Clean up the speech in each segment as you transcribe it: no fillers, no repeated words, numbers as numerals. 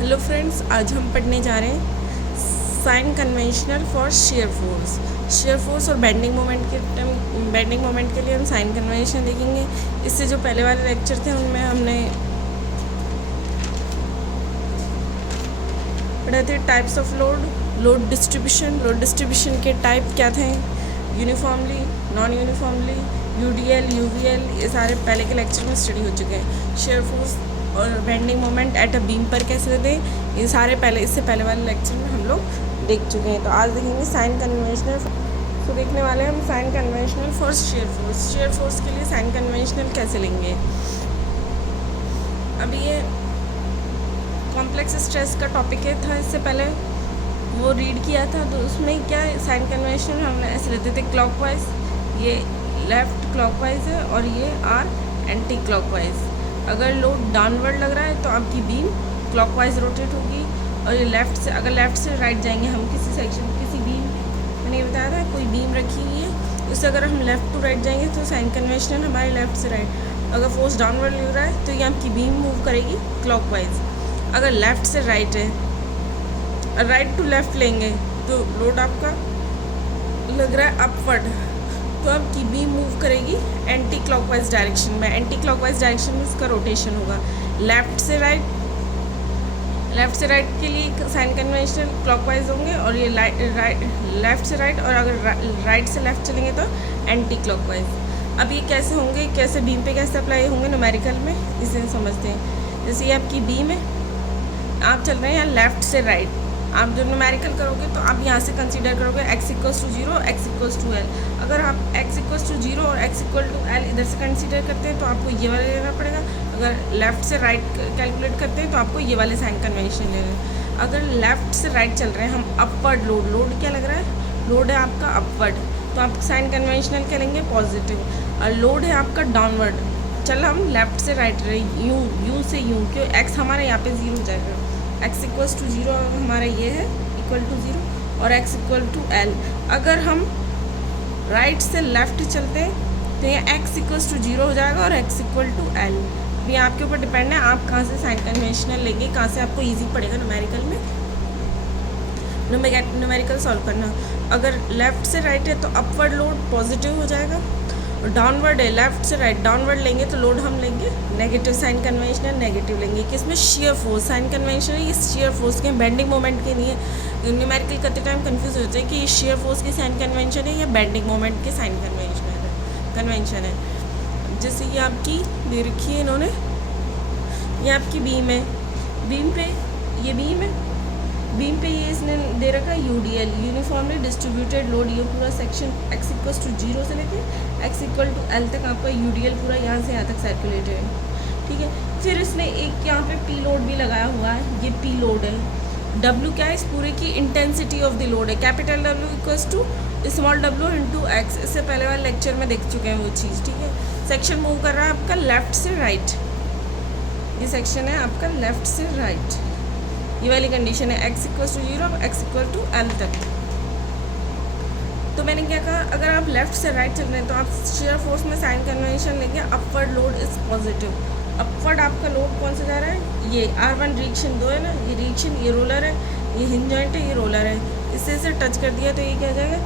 Hello friends, आज हम पढ़ने जा रहे हैं sign conventional for shear force. Shear force और बेंडिंग मोमेंट के लिए हम साइन कन्वेंशन देखेंगे। इससे जो पहले वाले लेक्चर थे उनमें हमने पढ़े थे टाइप्स ऑफ लोड डिस्ट्रीब्यूशन के टाइप क्या थे, uniformly, non uniformly, UDL, UVL, ये सारे पहले के लेक्चर में स्टडी हो चुके हैं। शेयर फोर्स और bending moment at a beam पर कैसे दें, ये सारे इससे पहले वाले लेक्चर में हम लोग देख चुके हैं। तो आज देखेंगे साइन कन्वेंशनल। तो देखने वाले हैं हम sign conventional for shear force. Shear force के लिए साइन कन्वेंशनल कैसे लेंगे। अभी ये कॉम्प्लेक्स स्ट्रेस का टॉपिक था, इससे पहले वो रीड किया था। तो उसमें क्या साइन कन्वेंशन हमने ऐसे लेते थे, क्लॉकवाइज, ये लेफ़्ट क्लॉकवाइज है और ये आर एंटी क्लॉकवाइज। अगर लोड डाउनवर्ड लग रहा है तो आपकी बीम क्लॉकवाइज रोटेट होगी, और ये अगर लेफ़्ट से राइट जाएंगे हम किसी बीम, मैंने ये बताया था कोई बीम रखी हुई है, उससे अगर हम लेफ़्ट टू राइट जाएंगे तो साइन कन्वेंशनल हमारे लेफ़्ट से राइट। अगर फोर्स डाउनवर्ड लग रहा है तो ये आपकी बीम मूव करेगी क्लॉकवाइज। अगर लेफ़्ट से राइट है, राइट टू लेफ़्ट लेंगे तो लोड आपका लग रहा है अपवर्ड, तो आपकी बीम मूव करेगी एंटी क्लॉकवाइज डायरेक्शन में। एंटी क्लॉकवाइज डायरेक्शन में इसका रोटेशन होगा। लेफ़्ट से राइट के लिए साइन कन्वेंशनल क्लॉकवाइज होंगे, और ये लेफ़्ट से राइट, और अगर राइट से लेफ़्ट चलेंगे तो एंटी क्लॉकवाइज। अब ये कैसे होंगे, कैसे बीम पे कैसे अप्लाई होंगे न्यूमेरिकल में, इसे समझते हैं। जैसे ये आपकी बीम है, आप चल रहे हैं यहाँ लेफ़्ट से राइट, आप जो न्यूमेरिकल करोगे तो आप यहाँ से कंसीडर करोगे x equals to 0, x equals to l। अगर आप x इक्वल्स टू 0 और x इक्वल टू l इधर से कंसीडर करते हैं तो आपको ये वाले लेना पड़ेगा। अगर लेफ़्ट से राइट कैलकुलेट करते हैं तो आपको ये वाले साइन कन्वेंशन लेना है। अगर लेफ़्ट से राइट चल रहे हैं हम, अपवर्ड लोड क्या लग रहा है, लोड है आपका अपवर्ड, तो आप साइन कन्वेंशनल क्या लेंगे, पॉजिटिव। और लोड है आपका डाउनवर्ड, चल हम लेफ़्ट से राइट रहे, यू से यू, क्यों x हमारा यहाँ पे 0 हो जाएगा। x इक्वल्स टू 0 हमारा ये है, इक्वल टू 0, और x इक्वल टू l। अगर हम राइट से लेफ़्ट चलते हैं तो ये x इक्वल्स टू 0 हो जाएगा और x इक्वल टू l। ये आपके ऊपर डिपेंड है आप कहाँ से साइन कन्वेंशनल लेंगे, कहाँ से आपको इजी पड़ेगा न्यूमेरिकल में न्यूमेरिकल सॉल्व करना। अगर लेफ़्ट से राइट है तो अपवर्ड लोड पॉजिटिव हो जाएगा, और डाउनवर्ड है लेफ़्ट से राइट, डाउनवर्ड लेंगे तो लोड हम लेंगे नेगेटिव। साइन कन्वेंशनल नेगेटिव लेंगे। किसमें, शेयर फोर्स। साइन कन्वेंशनल ये शेयर फोर्स के, बेंडिंग मोमेंट के लिए न्यूमेरिकल करते टाइम कंफ्यूज हो जाते हैं कि ये शेयर फोर्स की साइन कन्वेंशन है या बेंडिंग मोमेंट के साइन कन्वेंशन है। जैसे ये आपकी दे रखी है इन्होंने, ये आपकी बीम है, बीम पे ये बीम है, बीम पे ये इसने दे रखा है यूडीएल, यूनिफॉर्मली डिस्ट्रीब्यूटेड लोड। ये पूरा सेक्शन x इक्वल्स टू 0 से लेके x इक्वल टू l तक आपका यूडीएल पूरा यहाँ से यहाँ तक सर्कुलेटेड है, ठीक है। फिर इसने एक यहाँ पे पी लोड भी लगाया हुआ है, ये पी लोड है। W क्या है, इस पूरे की इंटेंसिटी ऑफ द लोड है, capital W equals to small w into x. इससे पहले वाले लेक्चर में देख चुके हैं वो चीज़, ठीक है। सेक्शन मूव कर रहा है आपका लेफ़्ट से राइट, ये सेक्शन है आपका लेफ़्ट से राइट, ये वाली कंडीशन है x इक्वल्स टू 0 और x इक्वल टू l तक। तो मैंने क्या कहा, अगर आप लेफ़्ट से राइट चल रहे हैं तो आप शेयर फोर्स में साइन कन्वेंशन लेंगे upward load is positive. Upward आपका लोड कौन सा जा रहा है, ये R1 रिएक्शन 2 है ना, ये रिएक्शन, ये रोलर है, ये हिंज जॉइंट है, ये रोलर है, इससे इसे टच कर दिया तो ये क्या आ जाएगा,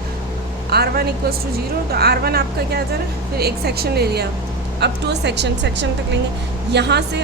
R1 इक्वल्स टू 0। तो R1 आपका क्या आ जा रहा है, फिर एक सेक्शन ले लिया, अप टू सेक्शन तक लेंगे यहाँ से।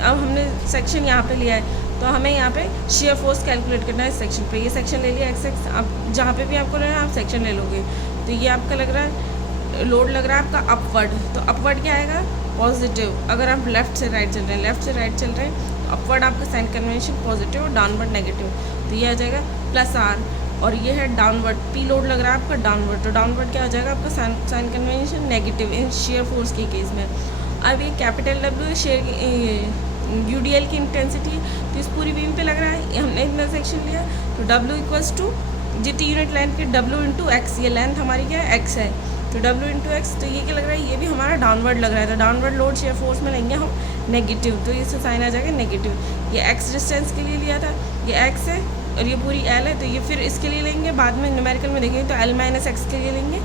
अब हमने सेक्शन यहाँ पे लिया है तो हमें यहाँ पे शेयर फोर्स कैलकुलेट करना है इस सेक्शन पे। ये सेक्शन ले लिया x, आप जहाँ पे भी आपको लेना है आप सेक्शन ले लोगे। तो ये आपका लग रहा है लोड लग रहा है आपका अपवर्ड, तो अपवर्ड क्या आएगा, पॉजिटिव। अगर आप लेफ़्ट से राइट चल रहे हैं अपवर्ड आपका साइन कन्वेंशन पॉजिटिव और डाउनवर्ड नेगेटिव, तो ये आ जाएगा प्लस r। और ये है डाउनवर्ड, पी लोड लग रहा है आपका डाउनवर्ड, तो डाउनवर्ड क्या हो जाएगा आपका sign convention negative in shear force के केस में। अब ये कैपिटल W शेयर यूडीएल की इंटेंसिटी, तो इस पूरी बीम पे लग रहा है, हमने इतना सेक्शन लिया तो W इक्वल्स टू जितनी यूनिट लेंथ के W इंटू एक्स, ये लेंथ हमारी क्या है x है, तो W इंटू एक्स। तो ये क्या लग रहा है, ये भी हमारा डाउनवर्ड लग रहा है, तो डाउनवर्ड लोड शेयर फोर्स में लेंगे हम नेगेटिव, तो इससे साइन आ जाएगा नेगेटिव। ये x डिस्टेंस के लिए लिया था, ये x है और ये पूरी l है, तो ये फिर इसके लिए लेंगे, बाद में न्यूमेरिकल में देखेंगे तो l माइनस एक्स के लिए लेंगे,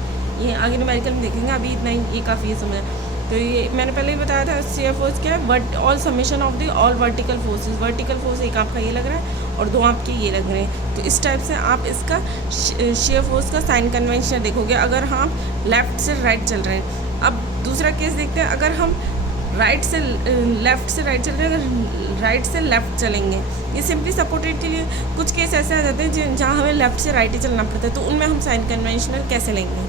ये आगे न्यूमेरिकल में देखेंगे, अभी इतना ही ये काफ़ी है समझ। तो ये मैंने पहले ही बताया था शेयर फोर्स क्या है, but all summation of the all vertical forces. Vertical force एक आपका ये लग रहा है और दो आपके ये लग रहे हैं। तो इस टाइप से आप इसका शेयर फोर्स का साइन कन्वेंशन देखोगे अगर हम लेफ़्ट से राइट चल रहे हैं। अब दूसरा केस देखते हैं, अगर हम राइट से लेफ़्ट से राइट चल रहे हैं, अगर राइट से लेफ़्ट चलेंगे, ये सिंपली सपोर्टेड के लिए कुछ केस ऐसे आ जाते हैं जहाँ हमें लेफ़्ट से राइट ही चलना पड़ता है, तो उनमें हम साइन कन्वेंशनल कैसे लेंगे।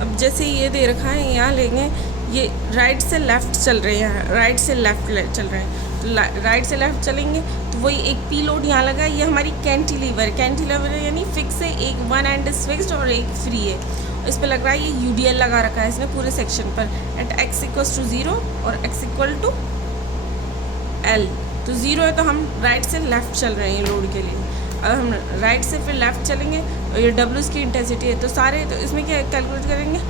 अब जैसे ये दे रखा है, यहाँ लेंगे, ये राइट से लेफ़्ट चल रहे हैं, राइट से लेफ़्ट चल रहे हैं, तो राइट से लेफ़्ट चलेंगे तो वही एक पी लोड यहाँ लगा है, ये हमारी कैंटिलीवर यानी फिक्स है, एक वन एंड इज फिक्स्ड और एक फ्री है। इस पर लग रहा है ये यूडीएल लगा रखा है इसने पूरे सेक्शन पर, एट x इक्वल्स टू 0 और x इक्वल टू L। तो 0 है तो हम राइट से लेफ़्ट चल रहे हैं लोड के लिए। अब हम राइट से फिर लेफ़्ट चलेंगे और ये W इसकी इंटेंसिटी है, तो सारे तो इसमें क्या कैलकुलेट करेंगे,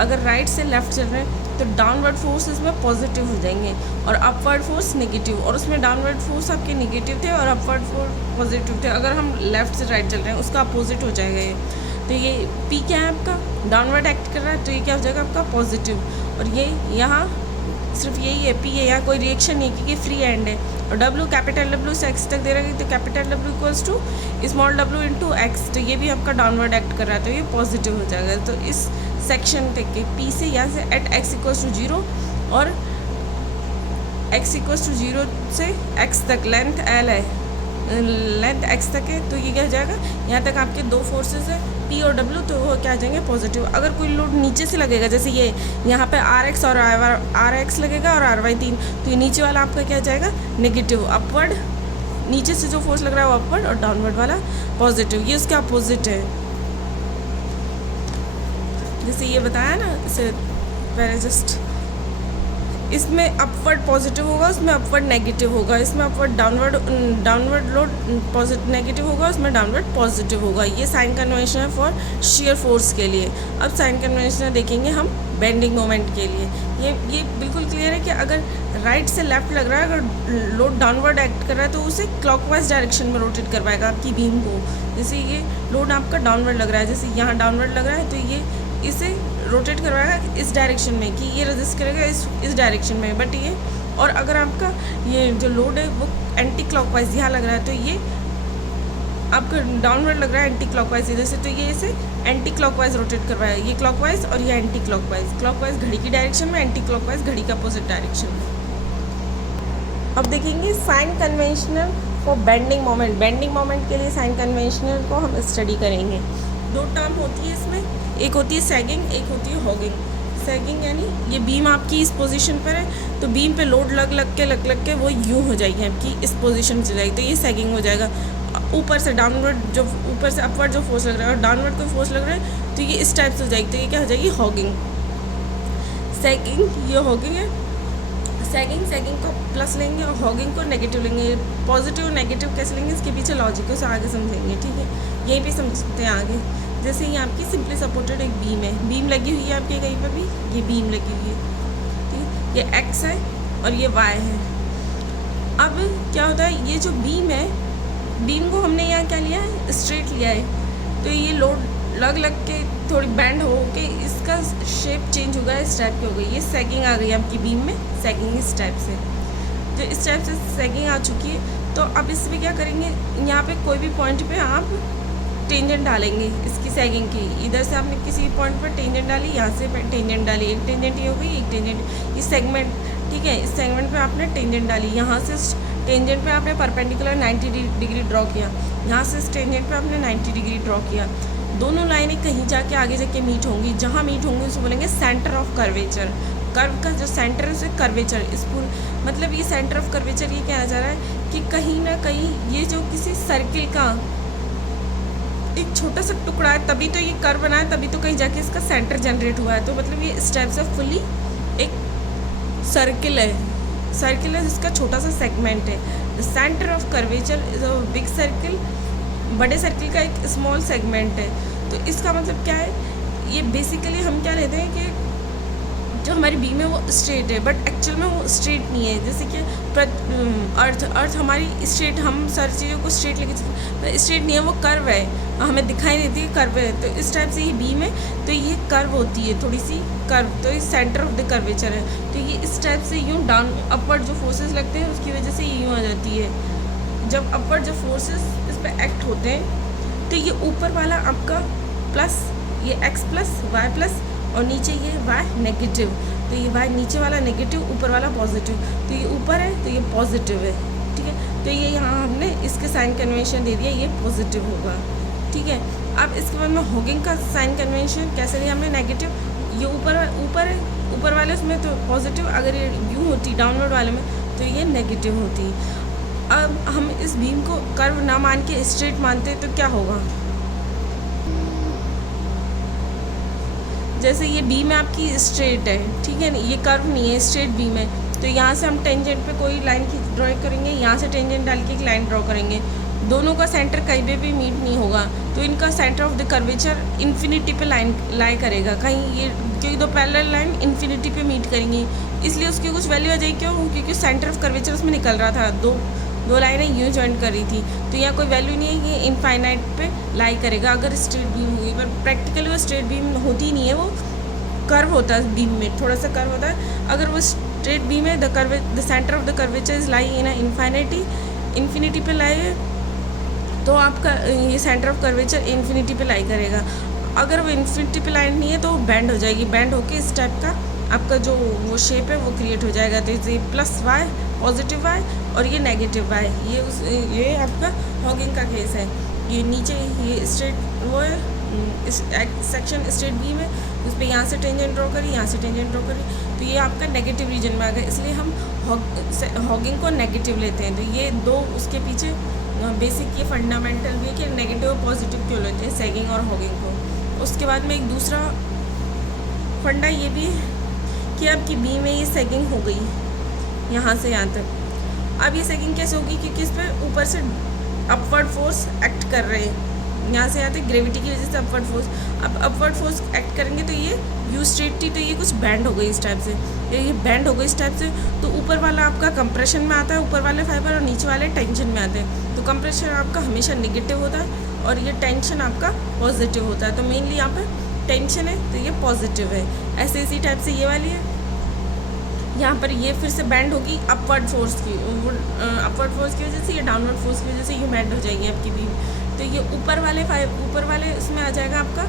अगर राइट से लेफ़्ट चल रहे हैं तो डाउनवर्ड फोर्स इसमें पॉजिटिव हो जाएंगे और अपवर्ड फोर्स नेगेटिव, और उसमें डाउनवर्ड फोर्स आपके नेगेटिव थे और अपवर्ड फोर्स पॉजिटिव थे। अगर हम लेफ़्ट से राइट चल रहे हैं उसका अपोजिट हो जाएगा ये। तो ये P क्या है आपका, डाउनवर्ड एक्ट कर रहा है, तो ये क्या हो जाएगा आपका पॉजिटिव, और ये यहाँ सिर्फ यही है P है, यहाँ कोई रिएक्शन नहीं क्योंकि फ्री एंड है। और W कैपिटल W से x तक दे रहा है, तो capital W equals to small w into x, तो ये भी आपका डाउनवर्ड एक्ट कर रहा है, तो ये पॉजिटिव हो जाएगा। तो इस सेक्शन तक के P से यहाँ से एट x इक्वल्स टू 0 और x इक्वल्स टू 0 से x तक लेंथ L है, लेंथ x तक है, तो ये क्या हो जाएगा, यहाँ तक आपके दो फोर्सेस है P और W, तो वो क्या आ जाएंगे पॉजिटिव। अगर कोई लोड नीचे से लगेगा, जैसे ये यहाँ पे RX और RX लगेगा और RY 3, तो ये नीचे वाला आपका क्या जाएगा नेगेटिव, अपवर्ड, नीचे से जो फोर्स लग रहा है वो अपवर्ड और डाउनवर्ड वाला पॉजिटिव, ये उसका अपोजिट है। जैसे ये बताया ना, इसे पहले जस्ट, इसमें अपवर्ड पॉजिटिव होगा, उसमें अपवर्ड नेगेटिव होगा, इसमें upward downward load positive negative होगा, उसमें डाउनवर्ड पॉजिटिव होगा। ये साइन कन्वेंशन है फॉर शेयर फोर्स के लिए। अब साइन कन्वेंशन देखेंगे हम बेंडिंग मोमेंट के लिए। ये बिल्कुल क्लियर है कि अगर राइट से लेफ्ट लग रहा है, अगर लोड डाउनवर्ड एक्ट कर रहा है तो उसे क्लॉकवाइज डायरेक्शन में रोटेट करवाएगा आपकी बीम को। जैसे ये लोड आपका डाउनवर्ड लग रहा है, जैसे यहाँ डाउनवर्ड लग रहा है, तो ये इसे रोटेट करवाएगा इस डायरेक्शन में कि ये रेजिस्ट करेगा इस डायरेक्शन में, बट ये, और अगर आपका ये जो लोड है वो एंटी क्लॉकवाइज यहाँ लग रहा है, तो ये आपका डाउनवर्ड लग रहा है एंटी क्लॉकवाइज इधर से, तो ये इसे एंटी क्लॉकवाइज रोटेट करवाएगा, ये क्लॉकवाइज और ये एंटी क्लॉकवाइज। क्लॉकवाइज घड़ी की डायरेक्शन में, एंटी क्लॉकवाइज घड़ी का अपोजिट डायरेक्शन में। अब देखेंगे sign conventional for bending moment. Bending moment के लिए साइन कन्वेंशनल को हम स्टडी करेंगे। दो टर्म होती है इसमें, एक होती है सैगिंग, एक होती है हॉगिंग। सैगिंग यानी ये बीम आपकी इस पोजीशन पर है, तो बीम पे लोड लग के वो यूँ हो जाएगी आपकी इस पोजीशन से जाएगी, तो ये सैगिंग हो जाएगा। ऊपर से डाउनवर्ड, जो ऊपर से अपवर्ड जो फोर्स लग रहा है और डाउनवर्ड कोई फोर्स लग रहा है, तो ये इस टाइप से हो जाएगी, तो ये क्या हो जाएगी हॉगिंग। सैगिंग ये हॉगिंग है। सैगिंग को प्लस लेंगे और हॉगिंग को नेगेटिव लेंगे। पॉजिटिव और नेगेटिव कैसे लेंगे, इसके पीछे लॉजिक है, उसे आगे समझेंगे, ठीक है। यहीं पे समझते हैं आगे। जैसे ये आपकी सिंपली सपोर्टेड एक बीम है, बीम लगी हुई है आपके कहीं पर भी, ये बीम लगी हुई है, ठीक है। ये x है और ये y है। अब क्या होता है, ये जो बीम है, बीम को हमने यहाँ क्या लिया है, स्ट्रेट लिया है, तो ये लोड लग के थोड़ी बैंड हो के इसका शेप चेंज हो गया, इस टाइप की हो गई, ये सैगिंग आ गई आपकी बीम में, सैगिंग इस टाइप से। तो इस टाइप से सैगिंग आ चुकी है, तो अब इसमें क्या करेंगे, यहाँ पे कोई भी पॉइंट पे आप टेंजेंट डालेंगे इसकी सैगिंग की। इधर से आपने किसी पॉइंट पर टेंजेंट डाली, यहाँ से टेंजेंट डाली, एक टेंजेंट ये हो गई, एक टेंजेंट इस सेगमेंट, ठीक है। इस सेगमेंट पे आपने टेंजेंट डाली, यहाँ से टेंजेंट पे आपने परपेंडिकुलर 90 डिग्री ड्रॉ किया, यहाँ से इस टेंजेंट पे आपने 90 डिग्री ड्रॉ किया। दोनों लाइनें कहीं जाके आगे जाके मीट होंगी, जहाँ मीट होंगी उसको बोलेंगे सेंटर ऑफ कर्वेचर। कर्व का जो सेंटर है उसे कर्वेचर, इस पूरे मतलब ये सेंटर ऑफ कर्वेचर ये कहना जा रहा है कि कहीं ना कहीं ये जो किसी सर्किल का एक छोटा सा टुकड़ा है, तभी तो ये कर्व बना है, तभी तो कहीं जाके इसका सेंटर जनरेट हुआ है। तो मतलब ये इस टाइप से फुली एक सर्किल है, जिसका छोटा सा सेगमेंट है। The centre of curvature is a big circle, बड़े सर्किल का एक स्मॉल सेगमेंट है। तो इसका मतलब क्या है, ये बेसिकली हम क्या लेते हैं कि जो हमारी बीम है वो स्ट्रेट है, बट एक्चुअल में वो स्ट्रेट नहीं है। जैसे कि अर्थ हमारी स्ट्रेट, हम सारी चीज़ों को स्ट्रेट लेके चलते, स्ट्रेट नहीं है, वो कर्व है, हमें दिखाई नहीं देती है, कर्व है। तो इस टाइप से ये बीम है, तो ये कर्व होती है, थोड़ी सी कर्व, तो ये सेंटर ऑफ द कर्वेचर है। तो ये इस टाइप से यूँ डाउन अपवर्ड जो फोर्सेस लगते हैं उसकी वजह से ये यूँ आ जाती है। जब अपवर्ड जो फोर्सेस इस पर एक्ट होते हैं तो ये ऊपर वाला आपका प्लस, ये एक्स प्लस वाई प्लस, और नीचे ये y नेगेटिव, तो ये y नीचे वाला नेगेटिव, ऊपर वाला पॉजिटिव, तो ये ऊपर है तो ये पॉजिटिव है, ठीक है। तो ये यहाँ हमने इसके साइन कन्वेंशन दे दिया, ये पॉजिटिव होगा, ठीक है। अब इसके बाद में हॉकिंग का साइन कन्वेंशन कैसे दिया हमने, नेगेटिव, ये ऊपर है, ऊपर वाले उसमें तो पॉजिटिव, अगर ये यूँ होती डाउनवर्ड वाले में तो ये नेगेटिव होती। अब हम इस बीम को कर्व ना मान के स्ट्रेट मानते तो क्या होगा, जैसे ये बीम आपकी स्ट्रेट है, ठीक है, ये कर्व नहीं है, स्ट्रेट बीम है, तो यहाँ से हम टेंजेंट पे कोई लाइन की ड्रॉ करेंगे, यहाँ से टेंजेंट डाल के एक लाइन ड्रॉ करेंगे, दोनों का सेंटर कहीं पे भी मीट नहीं होगा, तो इनका centre of the curvature infinity पे लाई करेगा कहीं, ये क्योंकि दो पैरेलल लाइन इन्फिनिटी पे मीट करेंगी, इसलिए उसकी कुछ वैल्यू आ जाएगी। क्यों, क्योंकि सेंटर ऑफ कर्वेचर उसमें निकल रहा था, दो लाइनें यूँ ज्वाइन कर रही थी, तो यहाँ कोई वैल्यू नहीं है, ये इनफाइनाइट पे लाई करेगा अगर स्ट्रेट बीम होगी। पर प्रैक्टिकली वो स्ट्रेट बीम होती नहीं है, वो कर्व होता है, बीम में थोड़ा सा कर्व होता है। अगर वो स्ट्रेट बीम है, the centre of the curvature is lie in infinity पे लाई है, तो आपका ये सेंटर ऑफ कर्वेचर इन्फिनिटी पे लाई करेगा। अगर वो इन्फिनिटी पे लाई नहीं है तो बैंड हो जाएगी, बैंड होके इस टाइप का आपका जो वो शेप है वो क्रिएट हो जाएगा। तो ये प्लस वाई, पॉजिटिव वाई, और ये नेगेटिव वाई, ये आपका हॉकिंग का केस है। ये नीचे ये स्ट्रेट वो है, इस सेक्शन स्ट्रेट बीम है, उस पर यहाँ से टेंजेंट ड्रॉ करी, यहाँ से टेंजेंट ड्रॉ करी, तो ये आपका नेगेटिव रीजन में आ गया, इसलिए हम हॉकिंग को नेगेटिव लेते हैं। तो ये दो उसके पीछे बेसिक ये फंडामेंटल भी है कि नेगेटिव और पॉजिटिव क्यों लेते हैं सैगिंग और हॉकिंग को। उसके बाद में एक दूसरा फंडा ये भी है कि आपकी बीम में ये सैगिंग हो गई यहाँ से यहाँ तक। अब ये सैगिंग कैसे होगी, क्योंकि इस पर ऊपर से अपवर्ड फोर्स एक्ट कर रहे हैं, यहाँ से यहाँ तक ग्रेविटी की वजह से अपवर्ड फोर्स, अब अपवर्ड फोर्स एक्ट करेंगे तो ये यू स्ट्रेट थी, तो ये कुछ बैंड हो गई इस टाइप से, ये बैंड हो गई इस टाइप से, तो ऊपर वाला आपका कंप्रेशन में आता है, ऊपर वाले फाइबर, और नीचे वाले टेंशन में आते हैं। तो कंप्रेशन आपका हमेशा नेगेटिव होता है और ये टेंशन आपका पॉजिटिव होता है। तो मेनली यहाँ पर टेंशन है तो ये पॉजिटिव है। ऐसे इसी टाइप से ये वाली है, यहाँ पर ये फिर से बैंड होगी अपवर्ड फोर्स की, अपवर्ड फोर्स की वजह से, ये डाउनवर्ड फोर्स की वजह से ये बैंड हो जाएगी आपकी बीम। तो ये ऊपर वाले उसमें आ जाएगा आपका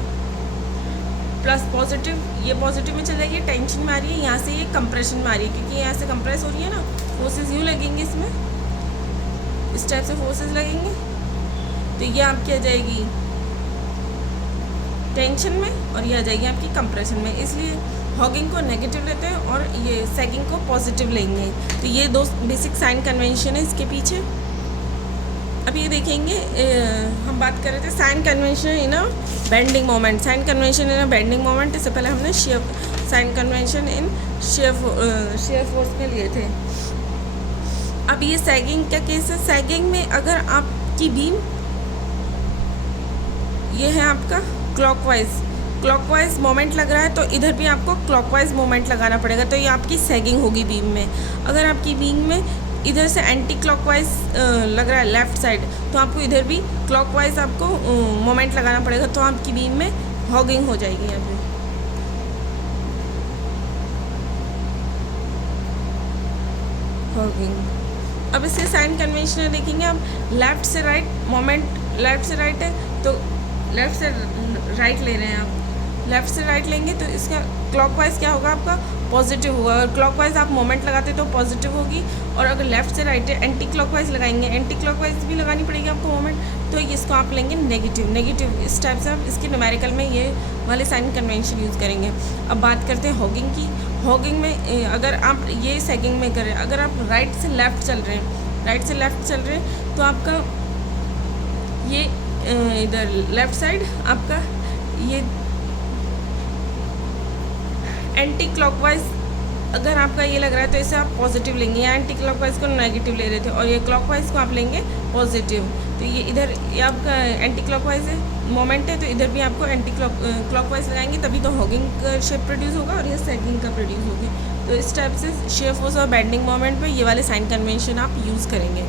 प्लस पॉजिटिव, ये पॉजिटिव में चल जाएगी, टेंशन में आ रही है, यहाँ से ये कंप्रेशन में आ रही है, क्योंकि यहाँ से कंप्रेस हो रही है ना, फोर्सेस यूँ लगेंगे इसमें, इस टाइप से फोर्सेस लगेंगे, तो ये आपकी आ जाएगी टेंशन में और ये आ जाएगी आपकी कंप्रेशन में। इसलिए हॉकिंग को नेगेटिव लेते हैं और ये सैगिंग को पॉजिटिव लेंगे। तो ये दो बेसिक साइन कन्वेंशन है इसके पीछे। अब ये देखेंगे, हम बात कर रहे थे sign convention in a bending moment, sign convention in a bending moment. इससे पहले हमने sign convention in shear force में लिए थे। अब ये सैगिंग क्या केस है, सैगिंग में अगर आपकी बीम ये है आपका क्लॉकवाइज मोमेंट लग रहा है, तो इधर भी आपको क्लॉकवाइज मोमेंट लगाना पड़ेगा, तो ये आपकी सैगिंग होगी बीम में। अगर आपकी बीम में इधर से एंटी क्लॉकवाइज लग रहा है लेफ़्ट साइड, तो आपको इधर भी क्लॉकवाइज आपको मोमेंट लगाना पड़ेगा, तो आपकी बीम में हॉगिंग हो जाएगी यहाँ पे। हॉगिंग। अब इसके साइन कन्वेंशन देखेंगे हम, लेफ़्ट से राइट मोमेंट, लेफ़्ट से राइट है तो लेफ़्ट से राइट ले रहे हैं आप, लेफ़्ट से राइट लेंगे तो इसका क्लॉकवाइज क्या होगा आपका पॉजिटिव होगा। अगर क्लॉकवाइज आप मोमेंट लगाते तो पॉजिटिव होगी, और अगर लेफ़्ट से राइट है एंटी क्लॉकवाइज लगाएंगे, एंटी क्लॉकवाइज भी लगानी पड़ेगी आपको मोमेंट, तो इसको आप लेंगे नेगेटिव। इस टाइप से आप इसके न्यूमेरिकल में ये वाले साइन कन्वेंशन यूज़ करेंगे। अब बात करते हैं हॉगिंग की। हॉगिंग में अगर आप ये सैगिंग में करें, अगर आप राइट से लेफ़्ट चल रहे हैं, तो आपका ये इधर लेफ़्ट साइड आपका ये एंटी क्लॉकवाइज अगर आपका ये लग रहा है तो इसे आप पॉजिटिव लेंगे, या एंटी क्लॉकवाइज को नेगेटिव ले रहे थे और ये क्लॉकवाइज को आप लेंगे पॉजिटिव। तो ये इधर ये आपका एंटी क्लॉकवाइज है मोमेंट है, तो इधर भी आपको एंटी क्लॉकवाइज लगाएंगे तभी तो हॉगिंग शेप प्रोड्यूस होगा और ये सैगिंग का प्रोड्यूस होगी। तो इस टाइप से शेयर फोर्स और बेंडिंग मोमेंट में ये वाले साइन कन्वेंशन आप यूज़ करेंगे।